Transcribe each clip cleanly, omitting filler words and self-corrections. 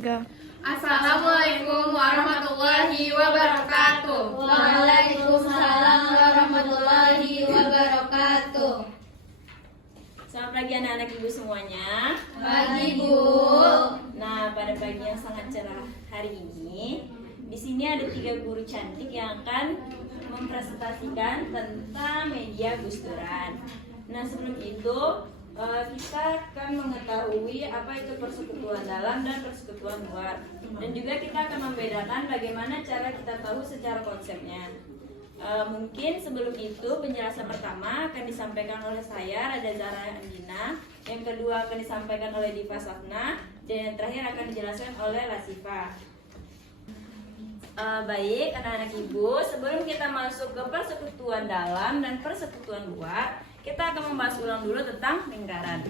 Assalamualaikum warahmatullahi wabarakatuh. Waalaikumsalam warahmatullahi wabarakatuh. Selamat pagi anak-anak ibu semuanya. Pagi Bu. Nah, pada pagi yang sangat cerah hari ini, di sini ada 3 guru cantik yang akan mempresentasikan tentang media Gus Duran. Nah, sebelum itu kita akan mengetahui apa itu persekutuan dalam dan persekutuan luar, dan juga kita akan membedakan bagaimana cara kita tahu secara konsepnya. Mungkin sebelum itu penjelasan pertama akan disampaikan oleh saya Rada Zahra Andina, yang kedua akan disampaikan oleh Diva Safna, dan yang terakhir akan dijelaskan oleh Lasifa. Baik anak-anak ibu, sebelum kita masuk ke persekutuan dalam dan persekutuan luar, kita akan membahas ulang dulu tentang lingkaran.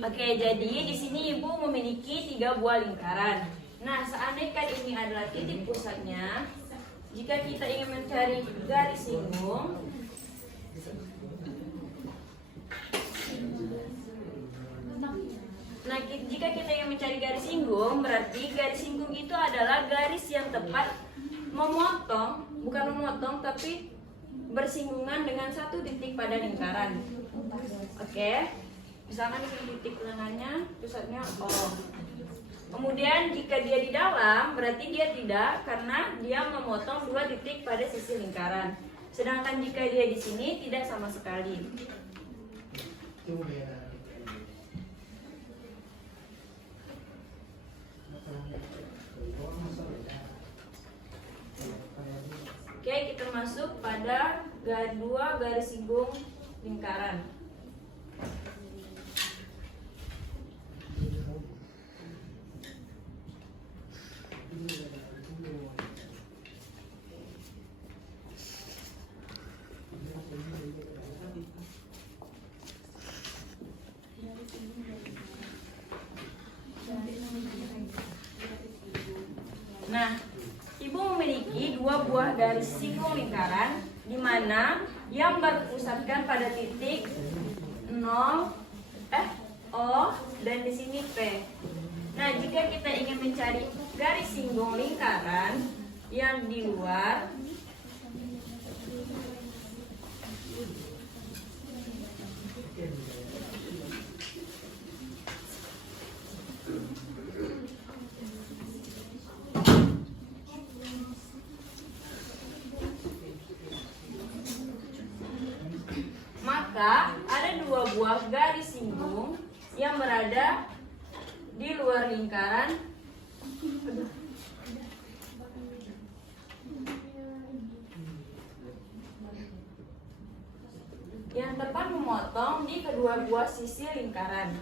Oke, jadi di sini ibu memiliki 3 buah lingkaran. Nah, seandainya ini adalah titik pusatnya, jika kita ingin mencari garis singgung, jika kita ingin mencari garis singgung, berarti garis singgung itu adalah garis yang tepat memotong, bukan memotong, tapi bersinggungan dengan satu titik pada lingkaran. Oke. Misalkan ini titik lengannya, pusatnya O. Kemudian jika dia di dalam, berarti dia tidak, karena dia memotong 2 titik pada sisi lingkaran. Sedangkan jika dia di sini, tidak sama sekali. Oke, kita masuk pada 2 garis singgung lingkaran. Nah, ibu memiliki 2 buah garis singgung lingkaran, di mana yang berpusatkan pada titik 0, O, dan di sini P. Nah, jika kita ingin mencari garis singgung lingkaran yang di luar, maka ada 2 buah garis singgung yang berada di luar lingkaran. Yang tepat memotong di kedua buah sisi lingkaran.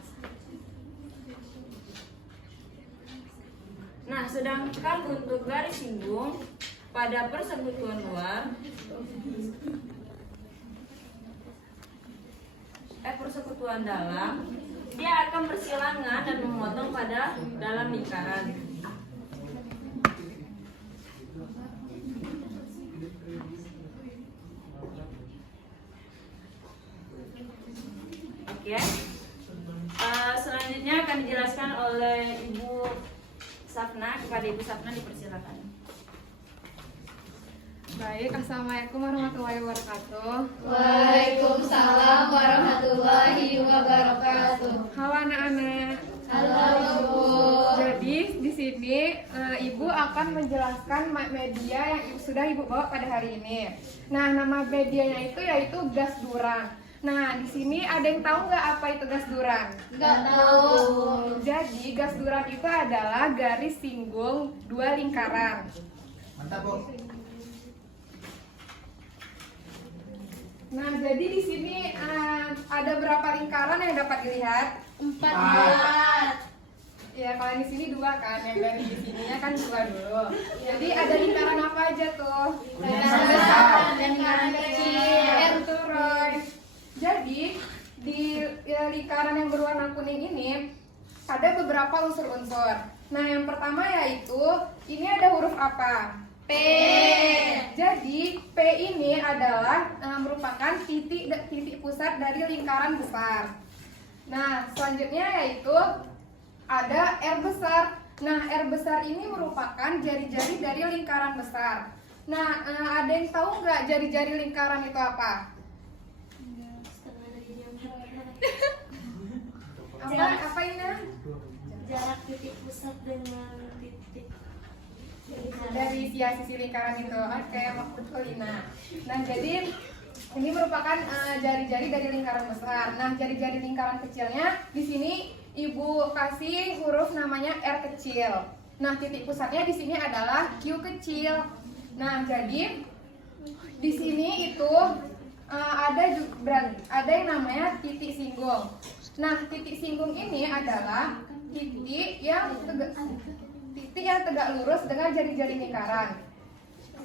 Nah, sedangkan untuk garis singgung pada persekutuan luar, persekutuan dalam, dia akan bersilangan dan memotong pada dalam lingkaran. Oke. Selanjutnya akan dijelaskan oleh Ibu Safna. Kepada Ibu Safna dipersilakan. Baik, assalamualaikum warahmatullahi wabarakatuh. Waalaikumsalam warahmatullahi wabarakatuh. Halo anak-anak. Halo Bu. Jadi di sini Ibu akan menjelaskan media yang sudah Ibu bawa pada hari ini. Nah, nama medianya itu yaitu gas Duran. Nah, di sini ada yang tahu nggak apa itu gas Duran? Nggak tahu. Jadi gas Duran itu adalah garis singgung 2 lingkaran. Mantap, Bu. Nah, jadi di sini ada berapa lingkaran yang dapat dilihat? 4. Ya, kalau di sini 2 kan, yang dari di sininya kan 2 dulu. Jadi ada lingkaran apa aja tuh? Lingkaran besar dan lingkaran kecil. Betul, Roy. Jadi di lingkaran yang berwarna kuning ini ada beberapa unsur-unsur. Nah, yang pertama yaitu ini ada huruf apa? P. Jadi P ini adalah merupakan titik pusat dari lingkaran besar. Nah, selanjutnya yaitu ada R besar. Nah, R besar ini merupakan jari-jari dari lingkaran besar. Nah, ada yang tahu nggak jari-jari lingkaran itu apa? Apa ini? Jarak titik pusat dengan titik Dari sisi lingkaran itu. Oke, betul Lina. Nah, jadi ini merupakan jari-jari dari lingkaran besar. Nah, jari-jari lingkaran kecilnya di sini Ibu kasih huruf namanya R kecil. Nah, titik pusatnya di sini adalah Q kecil. Nah, jadi di sini itu ada yang namanya titik singgung. Nah, titik singgung ini adalah titik yang tegak lurus dengan jari-jari lingkaran.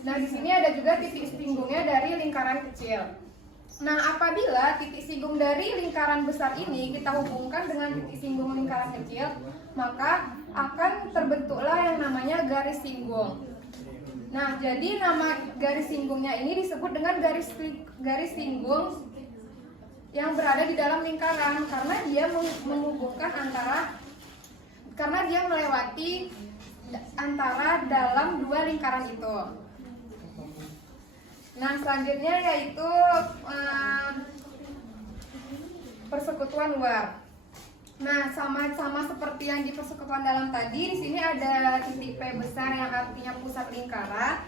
Nah, di sini ada juga titik singgungnya dari lingkaran kecil. Nah, apabila titik singgung dari lingkaran besar ini kita hubungkan dengan titik singgung lingkaran kecil, maka akan terbentuklah yang namanya garis singgung. Nah, jadi nama garis singgungnya ini disebut dengan garis singgung yang berada di dalam lingkaran karena dia menghubungkan karena dia melewati antara dalam 2 lingkaran itu. Nah, selanjutnya yaitu persekutuan luar. Nah, sama seperti yang di persekutuan dalam tadi, di sini ada titik P besar yang artinya pusat lingkaran.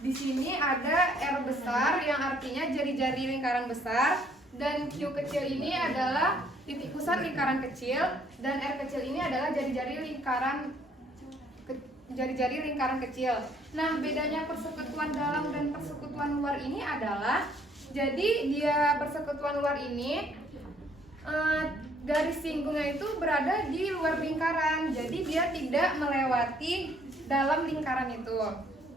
Di sini ada R besar yang artinya jari-jari lingkaran besar, dan Q kecil ini adalah titik pusat lingkaran kecil, dan R kecil ini adalah jari-jari lingkaran kecil. Nah, bedanya persekutuan dalam dan persekutuan luar ini adalah, jadi dia persekutuan luar ini garis singgungnya itu berada di luar lingkaran, jadi dia tidak melewati dalam lingkaran itu.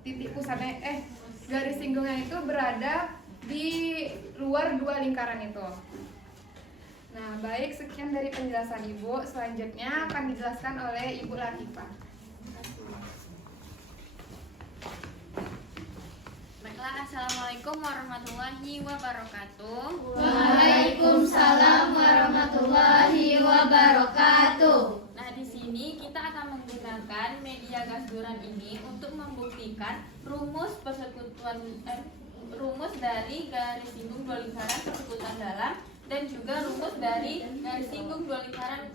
Titik pusatnya garis singgungnya itu berada di luar 2 lingkaran itu. Nah, baik, sekian dari penjelasan Ibu. Selanjutnya akan dijelaskan oleh Ibu Latifah. Baiklah, assalamualaikum warahmatullahi wabarakatuh. Waalaikumsalam warahmatullahi wabarakatuh. Nah, di sini kita akan menggunakan media gas duran ini untuk membuktikan rumus dari garis singgung 2 lingkaran persekutuan dalam dan juga rumus dari garis singgung 2 lingkaran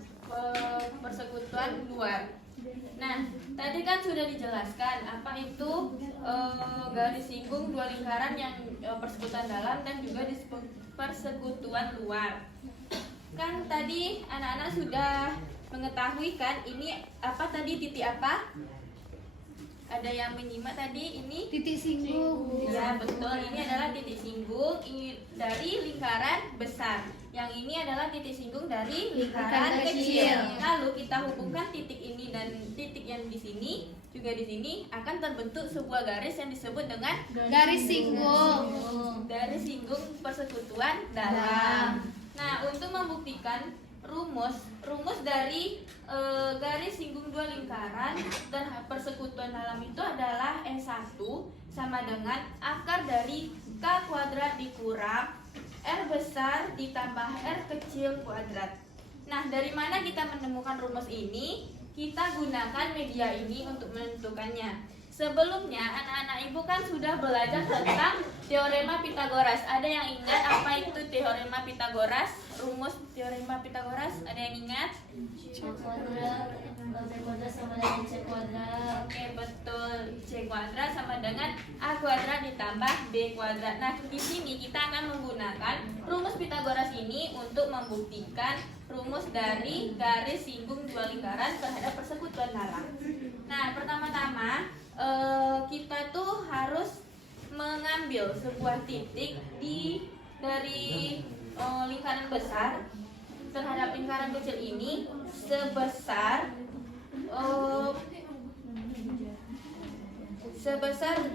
persekutuan luar. Nah, tadi kan sudah dijelaskan apa itu garis singgung 2 lingkaran yang persekutuan dalam dan juga persekutuan luar. Kan tadi anak-anak sudah mengetahui kan ini apa tadi titik apa? Ada yang menyimak tadi ini Titik singgung. ya betul, ini adalah titik singgung dari lingkaran besar. Yang ini adalah titik singgung dari lingkaran kecil. Lalu kita hubungkan titik ini dan titik yang di sini juga di sini akan terbentuk sebuah garis yang disebut dengan Garis singgung. garis singgung persekutuan dalam. Nah, untuk membuktikan rumus dari garis singgung 2 lingkaran dan persekutuan dalam itu adalah S1 sama dengan akar dari K kuadrat dikurang R besar ditambah R kecil kuadrat. Nah, dari mana kita menemukan rumus ini? Kita gunakan media ini untuk menentukannya. Sebelumnya anak-anak ibu kan sudah belajar tentang teorema Pitagoras. Ada yang ingat apa itu teorema Pitagoras? Rumus teorema Pitagoras, ada yang ingat? C kuadrat sama dengan C kuadrat. Oke, betul. C kuadrat sama dengan A kuadrat ditambah B kuadrat. Nah, di sini kita akan menggunakan rumus Pitagoras ini untuk membuktikan rumus dari garis singgung 2 lingkaran terhadap persekutuan dalam. Nah, pertama-tama kita tuh harus mengambil sebuah titik dari lingkaran besar terhadap lingkaran kecil ini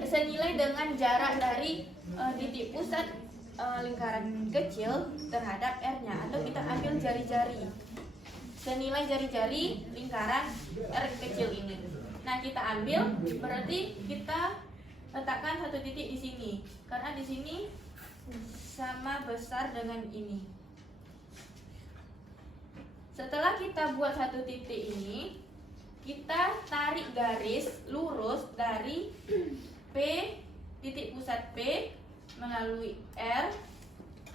senilai dengan jarak dari titik pusat lingkaran kecil terhadap R-nya, atau kita ambil jari-jari. Senilai jari-jari lingkaran R kecil ini. Nah, kita ambil, berarti kita letakkan satu titik di sini, karena di sini sama besar dengan ini. Setelah kita buat satu titik ini, kita tarik garis lurus dari P, titik pusat P melalui R.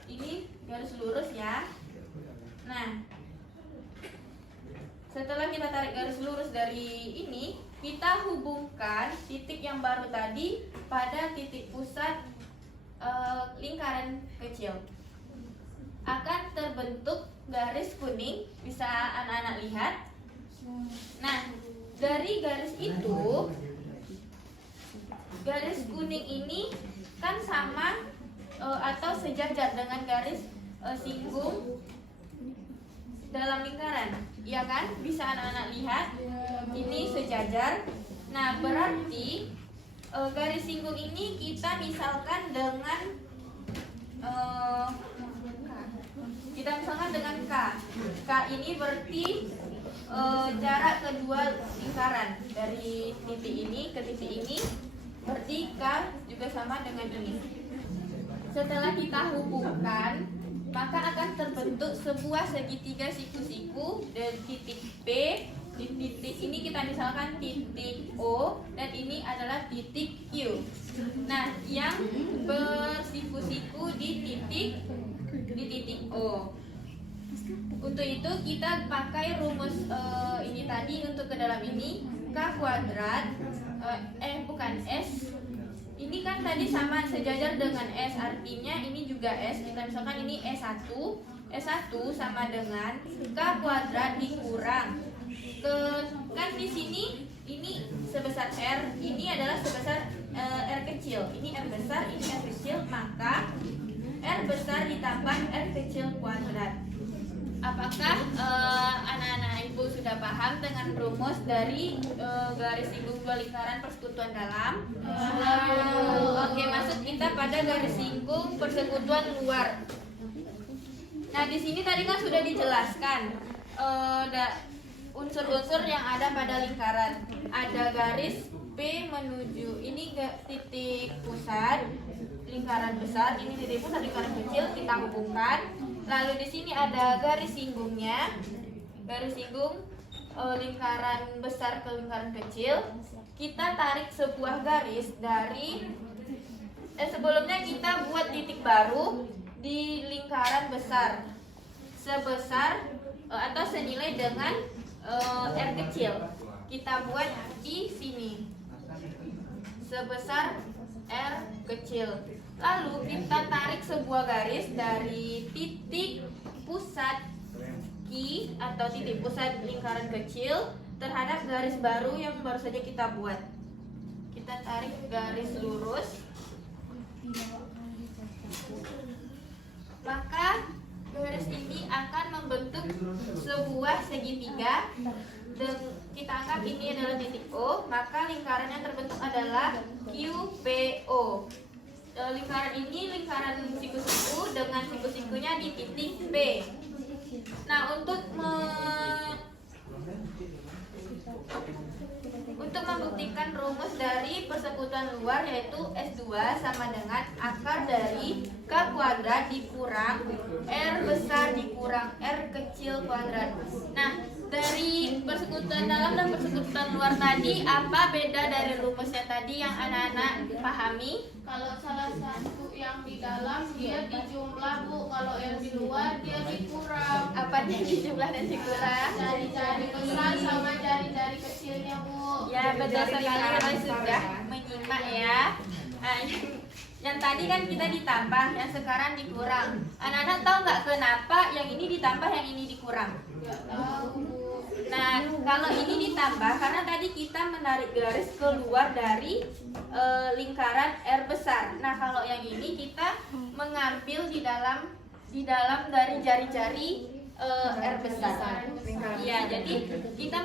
Ini garis lurus ya. Nah, setelah kita tarik garis lurus dari ini, kita hubungkan titik yang baru tadi pada titik pusat lingkaran kecil. Akan terbentuk garis kuning, bisa anak-anak lihat. Nah, dari garis itu, garis kuning ini kan sama atau sejajar dengan garis singgung dalam lingkaran, ya kan? Bisa anak-anak lihat, ini sejajar. Nah, berarti garis singgung ini kita misalkan dengan K. K ini berarti jarak kedua lingkaran dari titik ini ke titik ini, berarti K juga sama dengan ini. Setelah kita hubungkan, maka akan terbentuk sebuah segitiga siku-siku dari titik P. Di titik ini kita misalkan titik O, dan ini adalah titik Q. Nah, yang bersiku-siku di titik O. Untuk itu kita pakai rumus ini tadi untuk ke dalam ini, K kuadrat S. Ini kan tadi sama sejajar dengan S, artinya ini juga S. Kita misalkan ini S1 sama dengan K kuadrat dikurang kan di sini ini sebesar R, ini adalah sebesar R kecil. Ini R besar, ini R kecil, maka R besar ditambah R kecil kuadrat. Apakah anak-anak ibu sudah paham dengan rumus dari garis singgung dua lingkaran persekutuan dalam? Oke, masuk kita pada garis singgung persekutuan luar. Nah, di sini tadi kan sudah dijelaskan unsur-unsur yang ada pada lingkaran. Ada garis P menuju ini titik pusat lingkaran besar, ini titik pusat lingkaran kecil, kita hubungkan. Lalu di sini ada garis singgungnya, garis singgung lingkaran besar ke lingkaran kecil. Kita tarik sebuah garis dari sebelumnya kita buat titik baru di lingkaran besar sebesar atau senilai dengan R kecil. Kita buat di sini sebesar R kecil. Lalu kita tarik sebuah garis dari titik pusat Q atau titik pusat lingkaran kecil terhadap garis baru yang baru saja kita buat. Kita tarik garis lurus. Maka garis ini akan membentuk sebuah segitiga, dan kita anggap ini adalah titik O, maka lingkaran yang terbentuk adalah QPO. Lingkaran ini lingkaran siku-siku dengan siku-sikunya di titik P. Nah, untuk membuktikan rumus dari persekutuan luar, yaitu S2 sama dengan akar dari K kuadrat dikurang R besar dikurang R kecil kuadrat. Nah, dari persekutuan dalam dan persekutuan luar tadi, apa beda dari rumusnya tadi yang anak-anak pahami? Kalau salah satu yang di dalam dia dijumlah, Bu. Kalau yang di luar dia dikurang. Apa dia dijumlah dan dikurang? Jari-jari besar sama jari-jari kecilnya, Bu. Ya, betul sekali, kalian sudah menyimak ya. Nah, yang tadi kan kita ditambah, yang sekarang dikurang. Anak-anak tahu nggak kenapa yang ini ditambah, yang ini dikurang? Nggak tahu, Bu. Nah, kalau ini ditambah karena tadi kita menarik garis keluar dari lingkaran R besar. Nah, kalau yang ini kita mengambil di dalam dari jari-jari R besar. Iya, jadi kita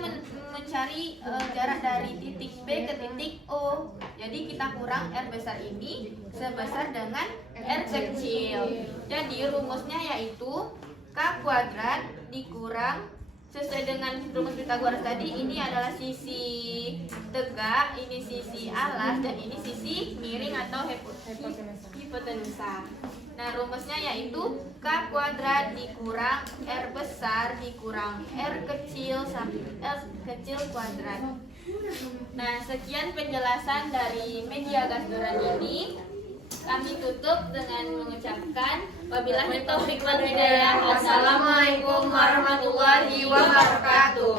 mencari jarak dari titik B ke titik O. Jadi kita kurang R besar ini sebesar dengan R kecil. Jadi rumusnya yaitu K kuadrat dikurang, sesuai dengan rumus Pythagoras tadi, ini adalah sisi tegak, ini sisi alas, dan ini sisi miring atau hipotenusa. Nah, rumusnya yaitu K kuadrat dikurang R besar dikurang R kecil sampai R kecil kuadrat. Nah, sekian penjelasan dari media gas duran ini. Kami tutup dengan mengucapkan wabillahi taufiq wal hidayah. Assalamualaikum warahmatullahi wabarakatuh.